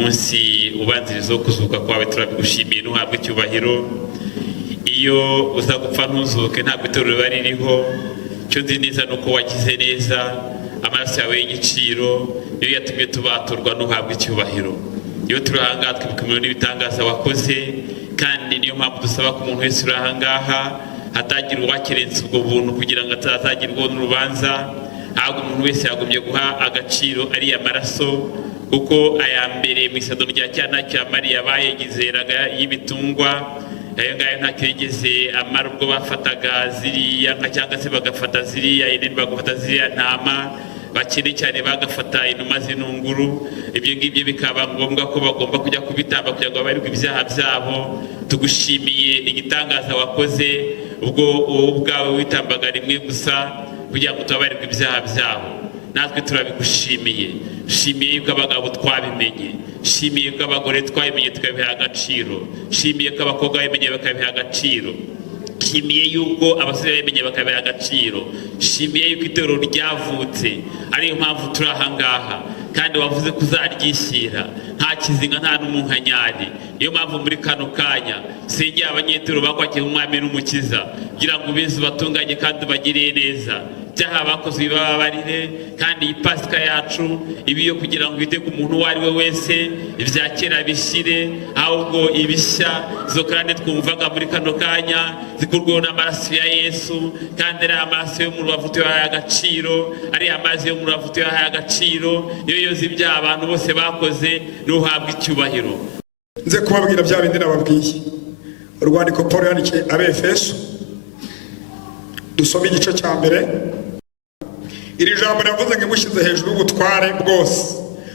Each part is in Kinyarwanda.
munsi ubanziriza kuzuka kwawe turabigushimiye n'uhabwe icyubahiro. Iyo uza gupfa ntuzuke ntabwo itorero riba ririho. Cyo nzi neza nuko wagize neza, amaraso yawe y'igiciro niyo yatumye tubaturwa n'uhabwe icyubahiro. Iyo turahanga twibuka imirimo n'ibitangaza wakoze, kandi niyo mpamvu dusaba ko umuntu wese urahangaha hatagira uwakerensa ubwo buntu kugira ngo atazagirwaho n'urubanza, ahubwo umuntu wese yagumye guha agaciro ariya maraso, kuko aya mbere mu isezerano rya kera ntacyo yamariye abayegizeraga y'ibitungwa. Ayo ngayo ntacyo yigeze amara ubwo bafataga ziriya nka cyangwa se bagafata ziriya ihene bagafata ziriya ntama, bakene cyane bagafata inuma z'intunguru. Ibyo ngibyo bikaba ngombwa ko bagomba kujya kubitamba kugira ngo babarirwe ibyaha byabo. Tugushimiye igitangaza wakoze ubwo wowe ubwawe witambaga rimwe gusa kugira ngo tubabarirwe ibyaha byabo. Natwe turabigushimiye. Shimiye yuko abagabo twabimenye, shimiye ko abagore twabimenye tukabiha agaciro, shimiye ko abakobwa babimenye bakabiha agaciro, shimiye yuko abasore babimenye bakabiha agaciro, shimiye yuko itorero ryavutse ariyo mpamvu turi ahangaha, kandi wavuze kuzaryishyira nta kizinga nta n'umunkanyari. Niyo mpamvu muri kano kanya sengeye abanyetorero bakwakiye umwami n'umukiza kugira ngo ubize ubatunganye kandi ubagiriye neza. Byaha bakoze bibabarire, kandi iyi pasika yacu ibiyo kugira ngo ite ku muntu uwo ari we wese, ibya kera bishire ahubwo ibishya zo kandi twumvaga muri kano kanya zikurwaho n'amaraso ya Yesu, kandi ari amaraso yo mu rubavu tuyahaye agaciro, ari amazi yo mu rubavu tuyahaye agaciro. Iyo yoza ibyaha abantu bose bakoze n'uhabwa icyubahiro. Nze kubabwira bya bindi nababwiye. Urwandiko Paulo yandikiye Abefeso, dusome igice cya mbere. Iri jambo navuze ngo imushyize hejuru y'ubutware bwose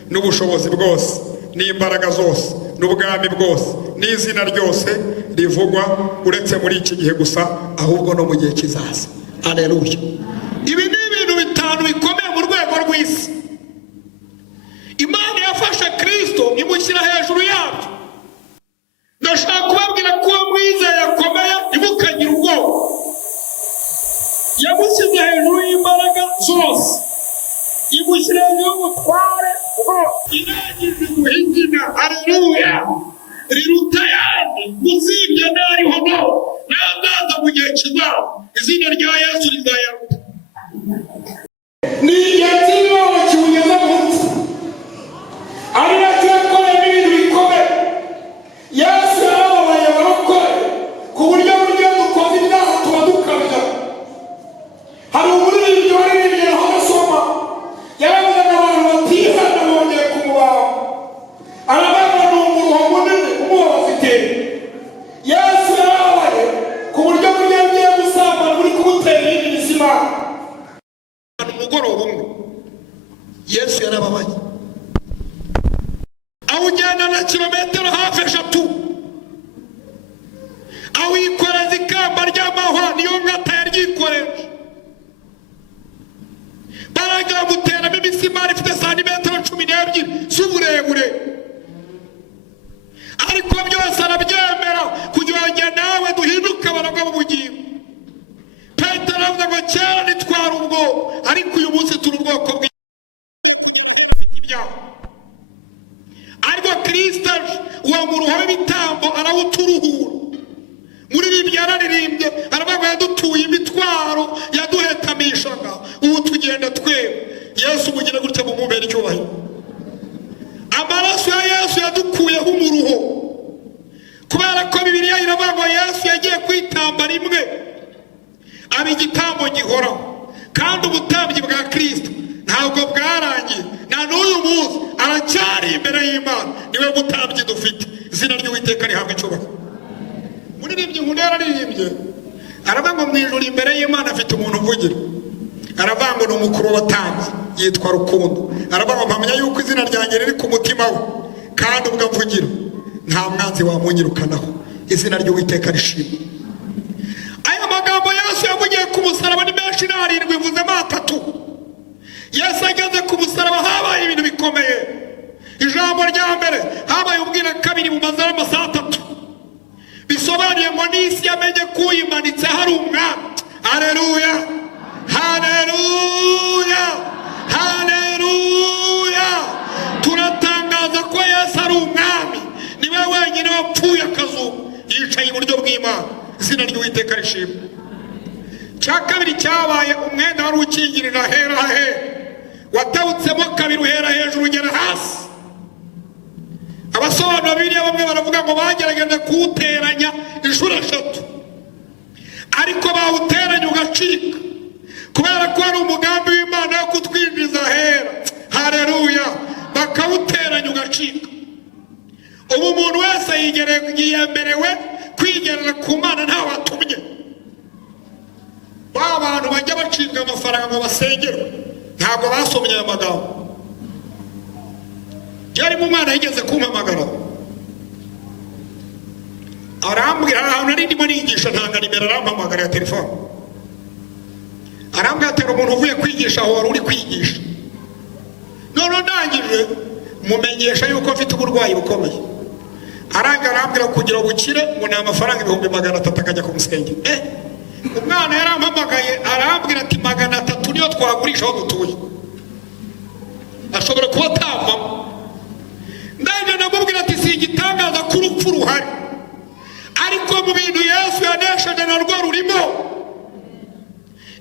n'ubushobozi bwose n'imbaraga zose n'ubwami bwose n'izina ryose rivugwa, uretse muri iki gihe gusa ahubwo no mu gihe kizaza. Haleluya. Ibi ni ibintu bitanu bikomeye mu rwego rw'isi. Imana yafashe Kristo imushyira hejuru yabyo. Ndashaka kubabwira ko mwizeye akomeye, ntimukagire ubwoba. Yamushyize hejuru y'imbaraga zose, imushyira hejuru y'ubutware bwose, irangiza guhigina. Haleluya. Riruta ayandi, muzibye n'ariho no n'azaza mu gihe kizaza. Izina rya Yesu rizayaruta. Ni ingenzi n'uwo kiwugeza mu nsi, ari nacyo yakoreye ibintu bikomeye. Yesu yarababaye abarokore ku buryo buryo dukoze ibyaha tuba dukabya. Hari umuririmbyi waririmbye aho basoma, yaravuze n'abantu batihana bongeye kumubaho, aravuga ni umuruho munini umubabaza itera. Yesu yarababaye ku buryo buryo agiye gusambana muri kumutera iyindi misimari. Umugoroba umwe Yesu yarababaye, awujyana na kilometero hafi 3, awikoreza ikamba ry'amahwa, niyo nkata yaryikoreje. Baramuteramo imisimari ifite santimetero 12 z'uburebure, ariko byose arabyemera kugira ngo nawe duhinduke abana b'ubugingo. Petero avuga ngo kera nitwara ubwo, ariko uyu munsi turi ubwoko bw'ifite ibyaha. Ariko Kristo uwo mu ruho w'ibitambo arawuturuhura. Muri Bibiliya yararirimbye aravuga ngo yadutuye imitwaro yaduhetamishaga, ubu tugenda twebwe. Yesu mugire gutya mumubera icyubahiro. Amaraso ya Yesu yadukuyeho umuruho, kubera ko Bibiliya iravuga ngo Yesu yagiye kwitamba rimwe aba igitambo gihoraho, kandi ubutambyi bwa Kristo ntabwo bwarangiye. Na n'uyu munsi aracyari imbere y'Imana, niwe butambyi dufite. Izina ry'Uwiteka rihabwa icyubahiro. Muririmbyi nkunda yararirimbye aravuga ngo mu ijuru imbere y'Imana afite umuntu uvugira, aravuga ngo ni umukuru w'abatambyi yitwa Rukundo. Aravuga ngo mpamya yuko izina ryanjye riri ku mutima we, kandi ubwo avugira nta mwanzi wamunyirukanaho. Izina ry'Uwiteka rishimwe. Aya magambo Yesu yavugiye ku musaraba ni menshi, n'arindwi mvuzemo 3. Yesu ageze ku musaraba habaye ibintu bikomeye. Ijambo rya mbere habaye ubwira kabiri mu mazara amasaha 3, bisobanuye ngo n'isi yamenye ko uyimanitse hari umwami. Haleluya, haleluya, haleluya. Turatangaza ko Yesu ari n'uwapfuye akazuka yicaye iburyo bw'Imana. Izina ry'Uwiteka rishimwe. Cya kabiri cyabaye, umwenda wari ukingirira ahera hahera watawutsemo kabiri uhera hejuru ugera hasi. Abasobanura Bibiliya bamwe baravuga ngo bagerageje kuwuteranya inshuro 3, ariko bawuteranya ugacika, kubera ko ari umugambi w'Imana wo kutwinjiza ahera. Haleluya! Bakawuteranya ugacika. Ubu umuntu wese yiyemerewe kwigerera ku Mana ntawe atumye. Ba bantu bajya bacibwa amafaranga ngo basengerwe ntabwo basomye aya magambo. Yari mu Mana yigeze kumpamagara, arambwira ahantu nari ndimo nigisha, ntanga nimero, arampamagara ya telefone, arambwira ati umuntu uvuye kwigisha aho wari uri kwigisha. None ndangije mumenyesha yuko mfite uburwayi bukomeye. Arambwira kugira ubukire ngo ni amafaranga 300 akajya kumusengera. Umwana yarampamagaye arambwira ati 300 niyo twagurisha aho dutuye, ashobora kuba atavamo. Ndaje namubwira ati si igitangaza ko urupfu ruhari, ariko mu bintu Yesu yanesheje narwo rurimo.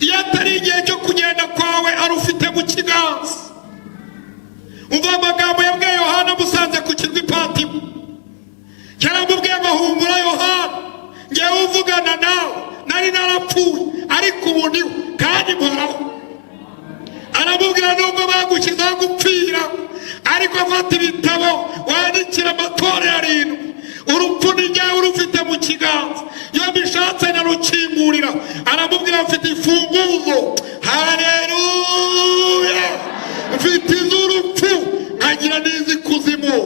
Iyo atari igihe cyo kugenda kwawe arufite mu kiganza. Umva amagambo yabwiye Yohana musanze ku kirwa Patimo. Yaramubwiye ngo humura Yohana, ngewe uvugana nawe nari narapfuye ariko ubu ndiho kandi mporaho. Aramubwira nubwo bagushyizeho gupfira, ariko afata ibitabo wandikira amatorero 7, urupfu ni ryawe urufite mu kiganza, iyo bishatse narukingurira. Aramubwira mfite imfunguzo. Haleluya! Mfite iz'urupfu nkagira n'iz'ikuzimu.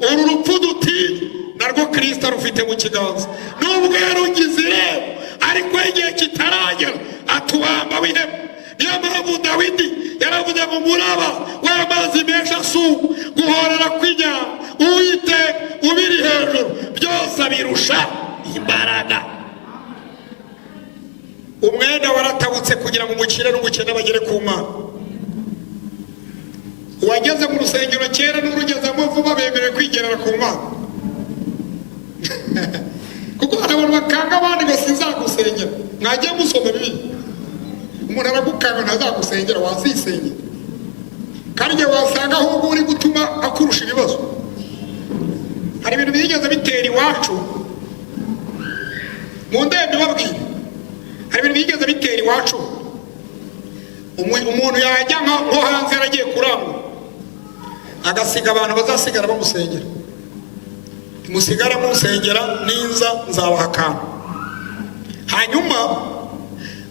Uru rupfu dutinya narwo Kristo arufite mu kiganza. Nubwo yarugize irembo, ariko igihe kitaragera atubamba w'ihema. Niyo mpamvu Dawidi yaravuze ngo umuraba w'amazi menshi asuka, guhorera kw'inyama, Uwiteka ubiri hejuru, byose abirusha imbaraga. Umwenda waratabutse kugira ngo umukire n'umukene bagere ku Mana. Uwageze mu rusengero kera n'urugezemo vuba bemerewe kwigerera ku Mana. Kuko hari abantu bakanga abandi ngo sinzagusengera. Mwagiye musoma Bibiliya, umuntu aragukanga ntazagusengera, wazisengera. Kandi igihe wasanga ahubwo uri gutuma akurusha ibibazo. Hari ibintu byigeze bitera iwacu mu ndembe babwira, hari ibintu byigeze bitera iwacu. Umuntu yajya nko hanze yaragiye kurangura, agasiga abantu bazasigara bamusengera. Musigara musengera ninza nzabaha akantu. Hanyuma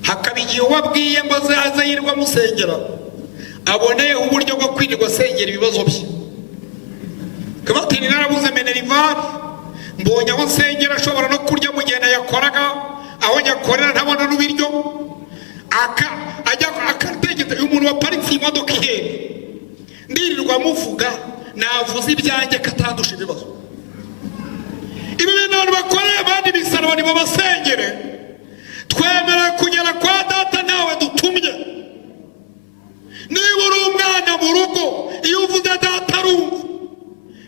hakaba igihe wabwiye ngo azaze yirwa musengera, aboneye uburyo bwo kwirirwa asengera ibibazo bye. Kabatini narabuze Menerivari, mbonye aho nsengera ashobora no kurya mu gihe yakoraga, aho nyakorera ntabona n'ubiryo. Akategeka umuntu waparitse imodoka ihera, ndirirwa muvuga navuze ibyanjye katandusha ibibazo. Ibi bintu abantu bakoreye abandi bisaraba nibo basengere. Twemera kugera kwa data nawe dutumye. Niba uri umwana mu rugo, iyo uvuze data arumva.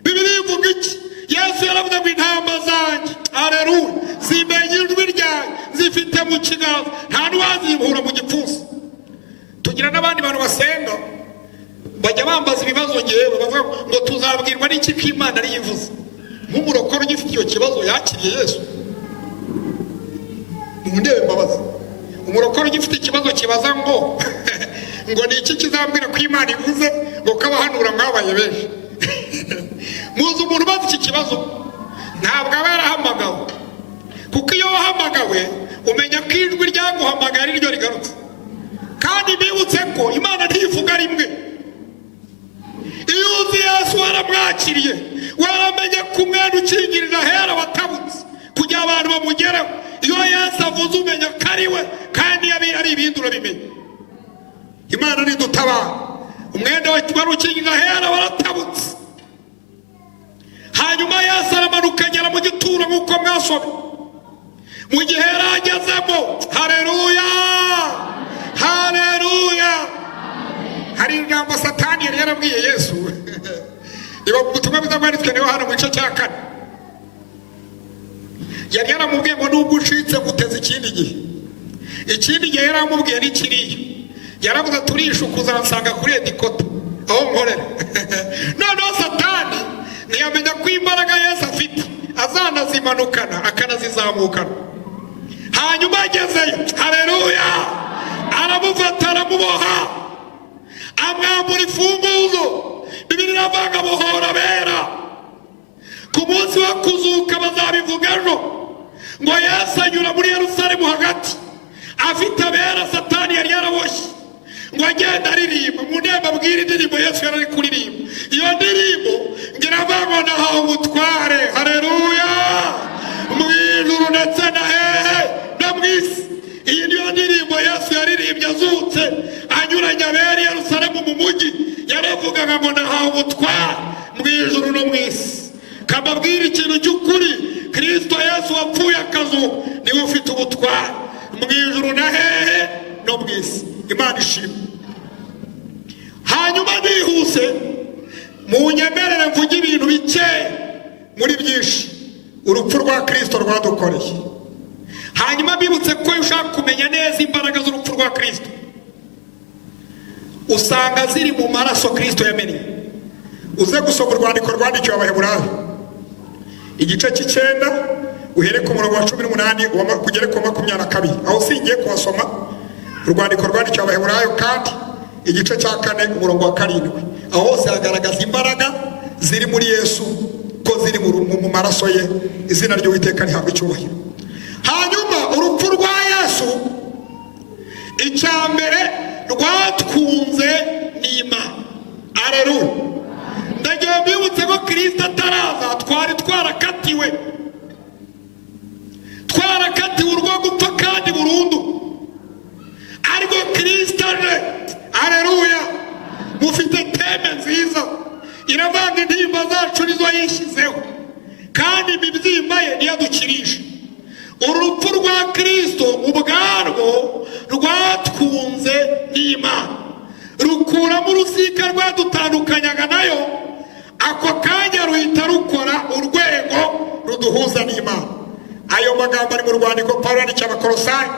Bibiliya ivuga iki? Yesu yaravuze ngo intama zanjye, haleluya, zimenya ijwi ryanjye, zifite mu kiganza, nta n'uwazibura mu gipfunsi. Tugira n'abandi bantu basenga bajya bambaza ibibazo ngewe, bavuga ngo tuzabwirwa n'iki ko Imana ari yivuze. Nk'umurokore ugifite icyo kibazo yakiriye Yesu. Mundebe mbabaza, umurokore ugifite ikibazo kibaza ngo ngo ni iki kizambwira ko Imana ivuze, ngo kabahanura mwabaye benshi. Muzi umuntu ubaza iki kibazo ntabwo aba yarahamagawe, kuko iyo wahamagawe umenya ko ijwi ryaguhamagaye ari ryo rigarutse. Kandi bibutse ko Imana ntivuga rimwe. Iyo uzi Yesu waramwakiriye, waramenye ko umwenda ukingirira ahera watabutse kugira abantu bamugereho. Iyo Yesu avuze umenya ko ari we, kandi ari ibindi urabimenya. Imana nidutabara, umwenda wari ukingirira ahera waratabutse. Hanyuma Yesu aramanuka agera mu gituro nk'uko mwasomye. Mu gihe yari agezemo, haleluya, haleluya, hari ijambo Satani yari yarabwiye Yesu. Iba mu butumwa bwiza bwanditswe na Yohana mu gice cya 4. yari yaramubwiye ngo nubwo ucitse guteza ikindi gihe. Ikindi gihe yaramubwiye ni kiriya, yaravuze turisha ukuzansanga kuri Edikota aho nkorera. Noneho Satani ntiyamenya ko imbaraga Yesu afite azanazimanukana akanazizamukana. Hanyuma agezeyo, haleluya, aramufata aramuboha, amwambura imfunguzo. Bibiri iravuga bohora abera. Ku munsi wo kuzuka bazabivuga ejo ngo Yesu anyura muri Yerusalemu hagati afite abera Satani yari yaraboshye, ngo agenda aririmba. Munema abwira indirimbo Yesu yari ari kuririmba. Iyo ndirimbo ngira ngo nahawe ubutware, haleluya, mu ijuru ndetse na hehe no mu isi. Iyi niyo ndirimbo Yesu yaririmbye azutse anyuranya abera Yerusalemu mu mujyi. Yaravugaga ngo nahawe ubutware mu ijuru no mu isi. Kababwira ikintu cy'ukuri, Kristo Yesu wapfuye akazuka niwe ufite ubutware mu ijuru na hehe no mu isi. Imana ishimwe. Hanyuma nihuse munyemerere mvuge ibintu bike muri byinshi urupfu rwa Kristo rwadukoreye. Hanyuma bibutse ko ushaka kumenya neza imbaraga z'urupfu rwa Kristo, usanga ziri mu maraso Kristo yamennye. Uze gusoma urwandiko rwandikiwe Abaheburayo igice cy'9 uhere ku murongo wa 18 kugera ku 22. Aho singiye kuhasoma urwandiko rwandikiwe Abaheburayo kandi igice cya 4 umurongo wa 7. Aho hose hagaragaza imbaraga ziri muri Yesu ko ziri mu maraso ye. Izina ry'Uwiteka rihabwa icyubahiro. Hanyuma urupfu rwa Yesu icyambere rwatwunze n'Imana. Haleluya. Ndagiye mbibutse ko Kristo ataraza twari twarakatiwe urwo gupfa kandi burundu. Ariko Kristo aje, haleluya, mufite teme nziza iravanga intimba zacu nizo yishyizeho kandi imibyimba ye niyo adukirisha. Urupfu rwa Kristo ubwarwo rwatwunze n'Imana, rukuramo urusika rwadutandukanyaga nayo. Ako kanya ruhita rukora urwego ruduhuza n'Imana. Ayo magambo ari mu rwandiko Pawulo yandikiye Abakolosayi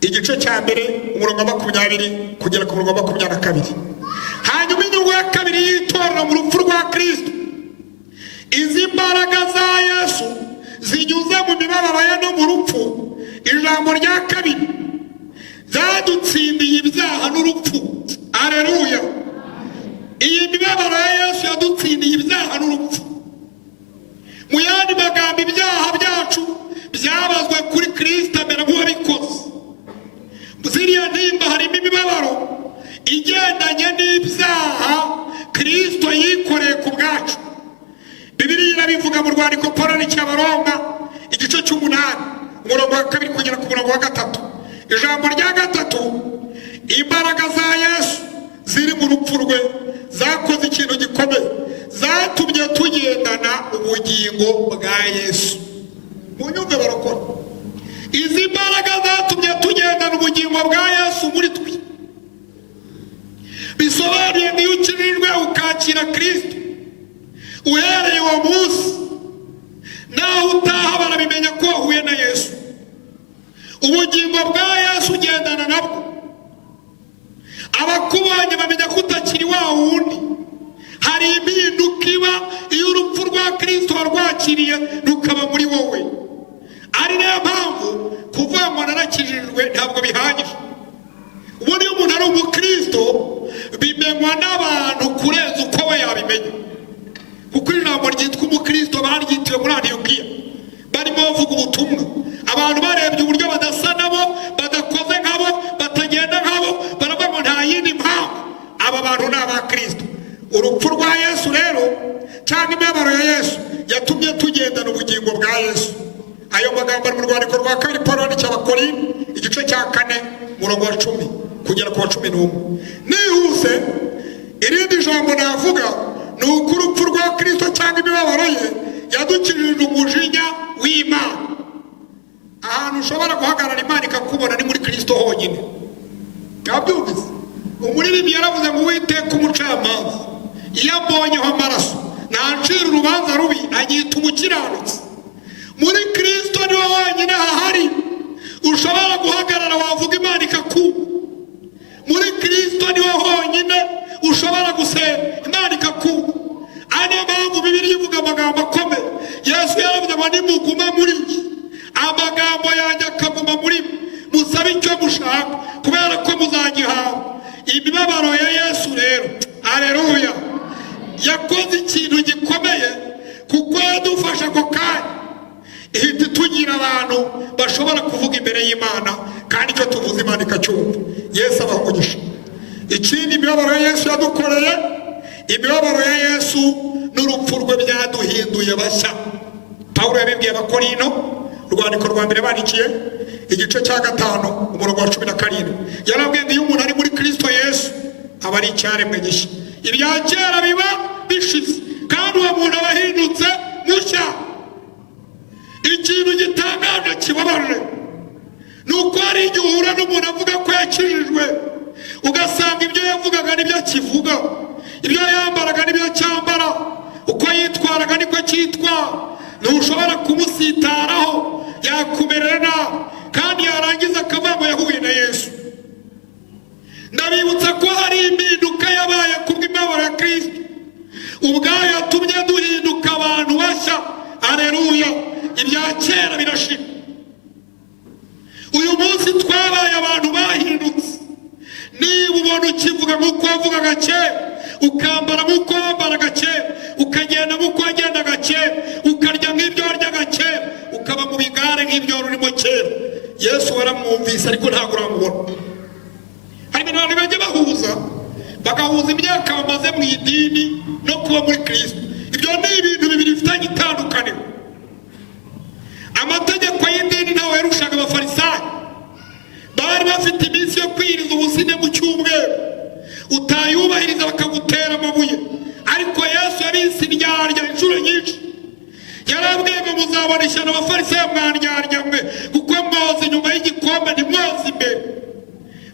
igice cya 1 umurongo wa 20 kugera ku murongo wa 22. Hanyuma inyungu ya kabiri y'itorero mu rupfu rwa Kristo, izi mbaraga za Yesu zinyuze mu mibabaro ye no mu rupfu. Ijambo rya kabiri zadutsindiye ibyaha n'urupfu. Haleluya. Iyi mibabaro ya Yesu yadutsindiye ibyaha n'urupfu. Mu yandi magambo ibyaha byacu byabazwe kuri Kristo mbere nk'uwabikoze. Ziriya ntimba harimo imibabaro igendanye n'ibyaha Kristo yikoreye ku bwacu. Bibiliya irabivuga mu rwandiko Pawulo yandikiye Abaroma igice cy'8 umurongo wa 2 kugera ku murongo wa 3. Ijambo rya 3, imbaraga za Yesu ziri mu rupfu rwe zakoze ikintu gikomeye, zatumye tugendana ubugingo bwa Yesu. Munyumve barokora, izi mbaraga zatumye tugendana ubugingo bwa Yesu muri twe. Bisobanuye niyo ukirijwe ukakira Kristo, uhereye uwo munsi naho utaha barabimenya ko wahuye na Yesu. Ubugingo bwa Yesu ugendana nabwo. Abakubonye bamenya ko utakiri wa wundi. Hari impinduka iba iyo urupfu rwa Kristo warwakiriye rukaba muri wowe. Ari nayo mpamvu kuvuga ngo narakijijwe ntabwo bihagije. Ubundi iyo umuntu ari umukristo bimenywa n'abantu kurenza uko we yabimenya. Kuko ijambo ryitwa umukristo baryitiwe muri Antiyokiya, barimo bavuga ubutumwa. Abantu barebye uburyo badasa nabo, badakoze nkabo, batagenda nkabo, baravuga ngo nta yindi mpamvu aba bantu ni abakristo. Urupfu rwa Yesu rero cyangwa imibabaro ya Yesu yatumye tugendana ubugingo bwa Yesu. Ayo magambo ari mu rwandiko rwa 2 Pawulo yandikiye Abakorinto igice cya 4 umurongo wa 10 kugera ku wa 11. Nihuse irindi jambo navuga ni uko urupfu rwa Kristo cyangwa imibabaro ye yadukirije umujinya w'Imana. Ahantu ushobora guhagarara Imana ikakubona ni muri Kristo honyine. Kabyumvise umuririmbyi yaravuze ngo Uwiteka umucamanza iyo ambonyeho amaraso nancira urubanza rubi anyita umukiranutsi. Muri Kristo kumva. Muri Kristo niho honyine ushobora gusenga Imana ikakumva. Ariyo mpamvu Bibiliya ivuga amagambo akomeye. Yesu yaravuze ngo nimuguma muri njye amagambo yanjye akaguma muri mwe musabe icyo mushaka kubera ko muzagihabwa. Imibabaro ya Yesu rero, aleluya, yakoze ikintu gikomeye kuko yadufasha ako kanya ihita tugira abantu bashobora kuvuga imbere y'Imana kandi icyo tuvuze Imana ikacyumva. Yesu abaha umugisha. Ikindi imibabaro ya Yesu yadukoreye, imibabaro ya Yesu n'urupfu rwe byaduhinduye bashya. Pawulo yabibwiye Abakorinto, urwandiko rwa mbere bandikiye igice cya 5 umurongo wa 17, yarabwiye ngo iyo umuntu ari muri Kristo Yesu aba ari icyaremwe gishya, ibya kera biba bishize kandi uwo muntu aba ahindutse mushya. Ikintu gitangaje kibabaje ni uko hari igihe uhura n'umuntu avuga ko yakijijwe ugasanga ibyo yavugaga nibyo akivuga, ibyo yambaraga nibyo cyambara, uko yitwaraga niko cyitwa. Ntushobora kumusitaraho yakumerera nabi kandi yarangiza akavuga ngo yahuye na Yesu. Ndabibutsa ko hari impinduka yabaye kubw'imibabaro ya Kristo ubwayo yatumye duhinduka abantu bashya. Aleluya, ibya kera birashira. Uyu munsi twabaye abantu bahindutse. Niba ubona ukivuga nk'uko wavugaga kera, ukambara nk'uko wambaraga kera, ukagenda nk'uko wagendaga kera, ukarya nk'ibyo waryaga kera, ukaba mu bigare nk'ibyo urimo kera, Yesu waramwumvise ariko ntabwo uramubona. Hari ibintu abantu bajya bahuza, bagahuza imyaka bamaze mu idini no kuba muri Kristo. Ibyo ni ibintu bibiri bifitanye itandukaniro. Amategeko y'idini ntawe yarushaga Abafarisayo. Bari bafite iminsi yo kwiriza ubusine mu cyumweru, utayubahiriza bakagutera amabuye. Ariko Yesu yabise indyarya inshuro nyinshi. Yarabwiye ngo muzabona ishyano Abafarisayo mwandyarya mwe kuko mwoza inyuma y'igikombe ntimwoza imbere.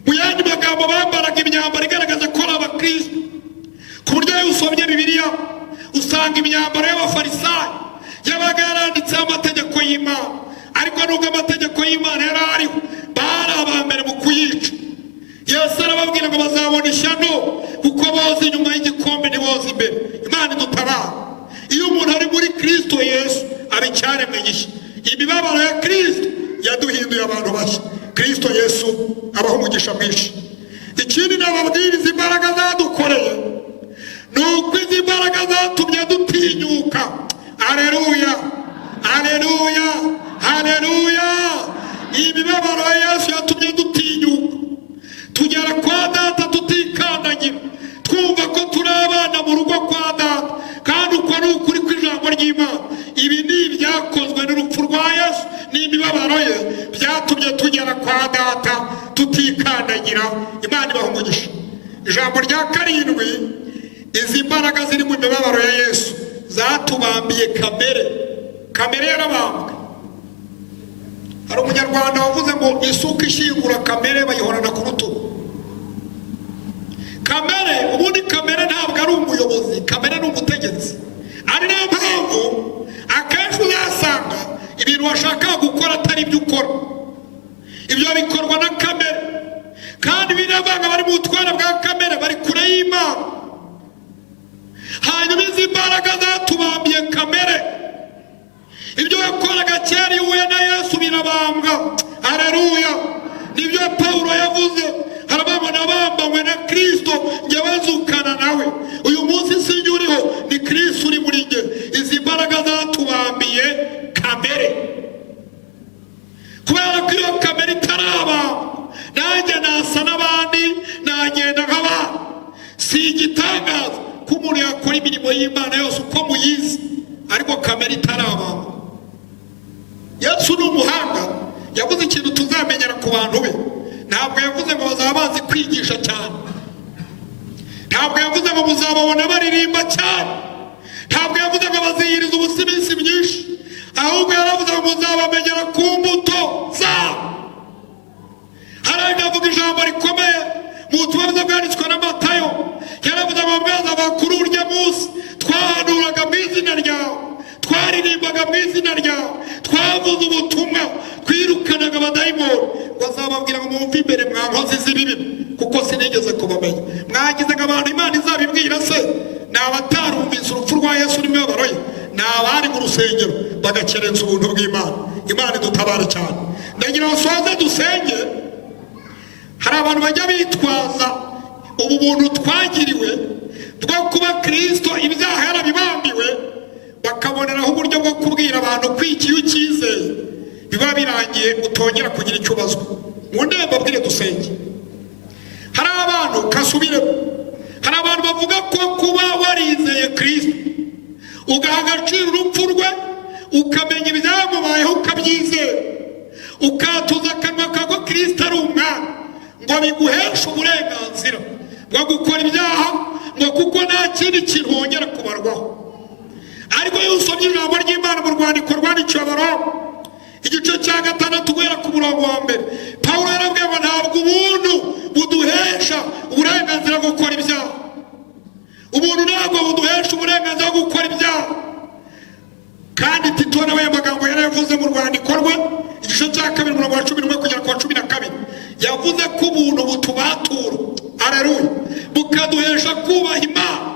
Mu yandi magambo bambaraga imyambaro igaragaza ko ari Abakristo, ku buryo iyo usomye Bibiliya usanga imyambaro y'Abafarisayo yabaga yaranditseho amategeko y'Imana, ariko nubwo amategeko y'Imana yari ariho bari abambere mu kuyica. Yesu arababwira ngo bazabona ishyano kuko boza inyuma y'igikombe ntiboza imbere. Imana idutabara. Iyo umuntu ari muri Kristo Yesu aba icyaremwe gishya. Imibabaro ya Kristo yaduhinduye abantu bashya. Kristo Yesu abaho umugisha mwinshi. Ikindi nababwiriza imbaraga zadukoreye ni uko izi mbaraga zatumye dutinyuka. Aleluya, aleluya, aleluya. Imibabaro ya Yesu yatumye dutinyuka, tugera kwa Data tutikandagira, twumva ko turi abana mu rugo kwa Data, kandi uko ni ukuri kw'ijambo ry'Imana. Ibi ni ibyakozwe n'urupfu rwa Yesu n'imibabaro ye byatumye tugera kwa Data tutikandagira. Imana ibaha umugisha. Ijambo rya 7, izi mbaraga ziri mu mibabaro ya Yesu zatubambiye kamere. Kamere yarabambwe. Hari umunyarwanda wavuze ngo isuka ishingura kamere bayihorana ku rutugu. Kamere, ubundi kamere ntabwo ari umuyobozi, kamere ni umutegetsi. Ari nayo mpamvu akenshi uzasanga ibintu washaka gukora atari ibyo ukora. Ibyo bikorwa na kamere, kandi biravanga bari mu butware bwa kamere, bari kure y'Imana. Hanyuma izi mbaraga zatubambiye kamere. Ibyo yakoraga kera iyo uhuye na Yesu birabambwa. Aleluya, nibyo Pawulo yavuze, harababona bambanywe na Kristo njye bazukana nawe. Uyu munsi sinjye uriho, ni Kristo uri muri njye. Izi mbaraga zatubambiye kamere, kubera ko iyo kamere itarabambwa nanjye nasa n'abandi, nagenda nk'abandi. Si igitangaza ko umuntu yakora imirimo y'Imana yose uko muyizi ariko kamere itarabambwa. Yesu ni umuhanga, yavuze ikintu tuzamenyera ku bantu be. Ntabwo yavuze ngo bazaba bazi kwigisha cyane, ntabwo yavuze ngo muzababona baririmba cyane, ntabwo yavuze ngo baziyiriza ubusa iminsi myinshi, ahubwo yaravuze ngo muzabamenyera ku mbuto zabo. Harandi avuga ijambo rikomeye mu butumwa bwiza bwanditswe na Matayo. Yaravuze ngo mwaza bakuru urya munsi twahanuraga mu izina ryawe, twaririmbaga mu izina ryawe, twavuze ubutumwa, twirukanaga abadayimoni bazababwira ngo mwumve imbere mwa nkozi z'ibibi kuko sinigeze kubamenya. Mwagize ngo abantu Imana izabibwira se ni abatarumvise urupfu rwa Yesu n'imibabaro ye, ni abari mu rusengero bagakerensa ubuntu bw'Imana. Imana idutabare cyane. Ndagira ngo soze dusenge. Hari abantu bajya bitwaza ubu buntu twagiriwe bwo kuba Kristo ibyaha yarabibambiwe, bakaboneraho uburyo bwo kubwira abantu ko ikiyo cyizeye biba birangiye utongera kugira icyo ubazwa. Mu ndembo bwire dusenge. Hari abantu kasubiremo, hari abantu bavuga ko kuba warizeye Kristo ugaha agaciro urupfu rwe, ukamenya ibyamubayeho ukabyizera, ukatuza akanwa kawe ko Kristo ari umwana, ngo biguheshe uburenganzira bwo gukora ibyaha, ngo kuko nta kindi kintu wongera kubarwaho. Ariko iyo usomye ijambo ry'Imana mu rwandiko rwandikiwe Abaroma igice cya 6 guhera ku murongo wa mbere, Pawulo yarabwiye ngo ntabwo ubuntu buduhesha uburenganzira bwo gukora ibyaha. Ubuntu ntabwo buduhesha uburenganzira bwo gukora ibyaha. Kandi Tito nawe amagambo yaravuze mu rwandiko rwe igice cya 2 umurongo wa 11 kugera ku wa 12, yavuze ko ubuntu butubatura, haleluya, bukaduhesha kubaha Imana,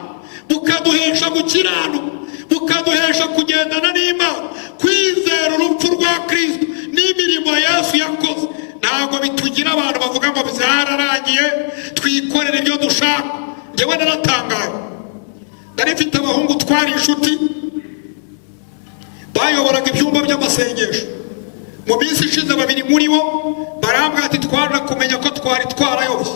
bukaduhesha gukiranuka, bukaduhesha kugendana n'Imana, kwizera urupfu rwa Kristo n'imirimo Yesu yakoze. Ntabwo bitugira abantu bavuga ngo byararangiye twikorera ibyo dushaka. Njyewe naratangaye, nari mfite abahungu twari inshuti bayoboraga ibyumba by'amasengesho. Mu minsi ishize babiri muri bo barambwira ati twaje kumenya ko twari twarayoboye,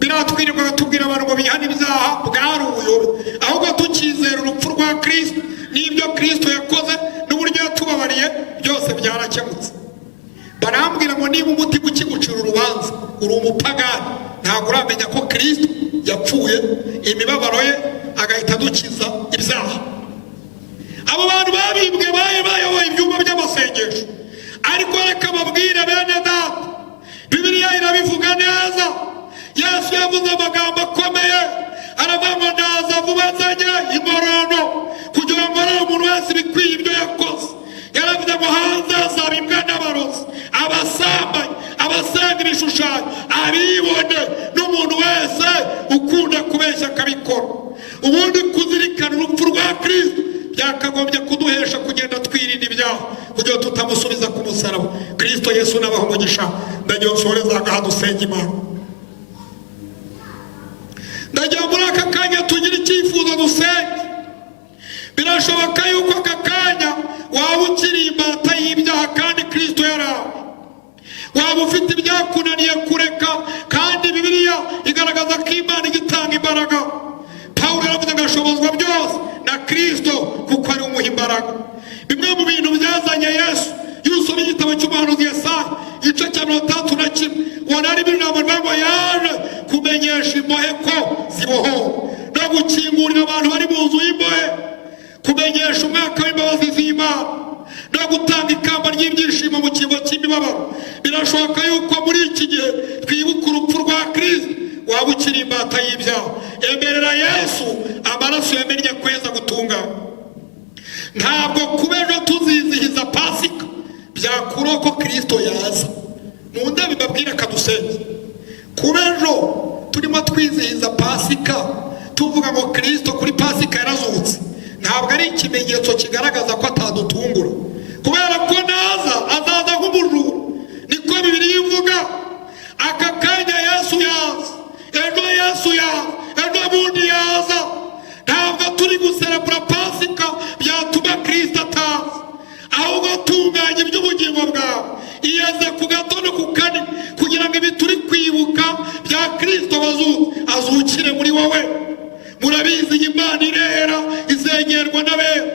biratwirirwa batubwira abantu ngo bihane ibyaha bwari ubuyobe, ahubwo tukizera urupfu rwa Kristo n'ibyo Kristo yakoze n'uburyo yatubabariye byose byarakemutse. Barambwira ngo niba umutima ukigucira urubanza uri umupagani, ntabwo uramenya ko Kristo yapfuye imibabaro ye agahita dukiza ibyaha. Abo bantu babibwe bayoboye ibyumba by'amasengesho. Ariko reka babwire bene data, Bibiliya irabivuga neza. Yesu yavuze amagambo akomeye, aravuga ngo ndaza vuba nzanye ingororano kugira ngo arebe umuntu wese ibikwiye ibyo yakoze. Yaravuze ngo hanze hazaba imbwa n'abarozi, abasambanyi, abasenga ibishushanyo, abibone n'umuntu wese ukunda kubeshya akabikora. Ubundi kuzirikana urupfu rwa Kristo byakagombye kuduhesha kugenda twirinda ibyaha kugira ngo tutamusubiza ku musaraba. Kristo Yesu nabaho umugisha. Ndagira nsoreza ngaha dusenge Imana. Ndagira muri aka kanya tugira icyifuzo dusenge. Birashoboka yuko aka kanya waba ukiri imbata y'ibyaha kandi Kristo yarawe, waba ufite ibyakunaniye kureka kandi Bibiliya igaragaza ko Imana igitanga imbaraga. Pawulo yaravuze ngo ashobozwa byose na Kristo kuko ari umuha imbaraga. Bimwe mu bintu byazanye Yesu, iyo usomye igitabo cy'umuhanuzi Yesaya igice cya 31, ubona ari ijambo ngo yaje kumenyesha imbohe ko zibohowe no gukingurira abantu bari mu nzu y'imbohe, kumenyesha umwaka w'imbabazi z'Imana no gutanga ikamba ry'ibyishimo mu cyimbo cy'imibabaro. Birashoboka yuko muri iki gihe twibuka urupfu rwa Kristo, waba ukiri imbata y'ibyaha. Emerera Yesu, amaraso yamennye kweza gutungana. Ntabwo kuba ejo tuzizihiza Pasika byakuraho ko Kristo yaza. Mu ndebe mbabwira kadusenge, kuba ejo turimo twizihiza Pasika tuvuga ngo Kristo kuri Pasika yarazutse, ntabwo ari ikimenyetso kigaragaza ko atadutungura, kubera ko naza azaza nk'umujura. Niko Bibiliya ivuga. Aka kanya Yesu yaza, ejo Yesu yaza, ejo bundi yaza. Ntabwo turi guserebura Pasika byatuma Kristo ataza, ahubwo tunganya iby'ubugingo bwawe, iyeze ku gatondo ku kane, kugira ngo ibi turi kwibuka bya Kristo azukire muri wowe. Murabizi Imana irera, izengerwa n'abera.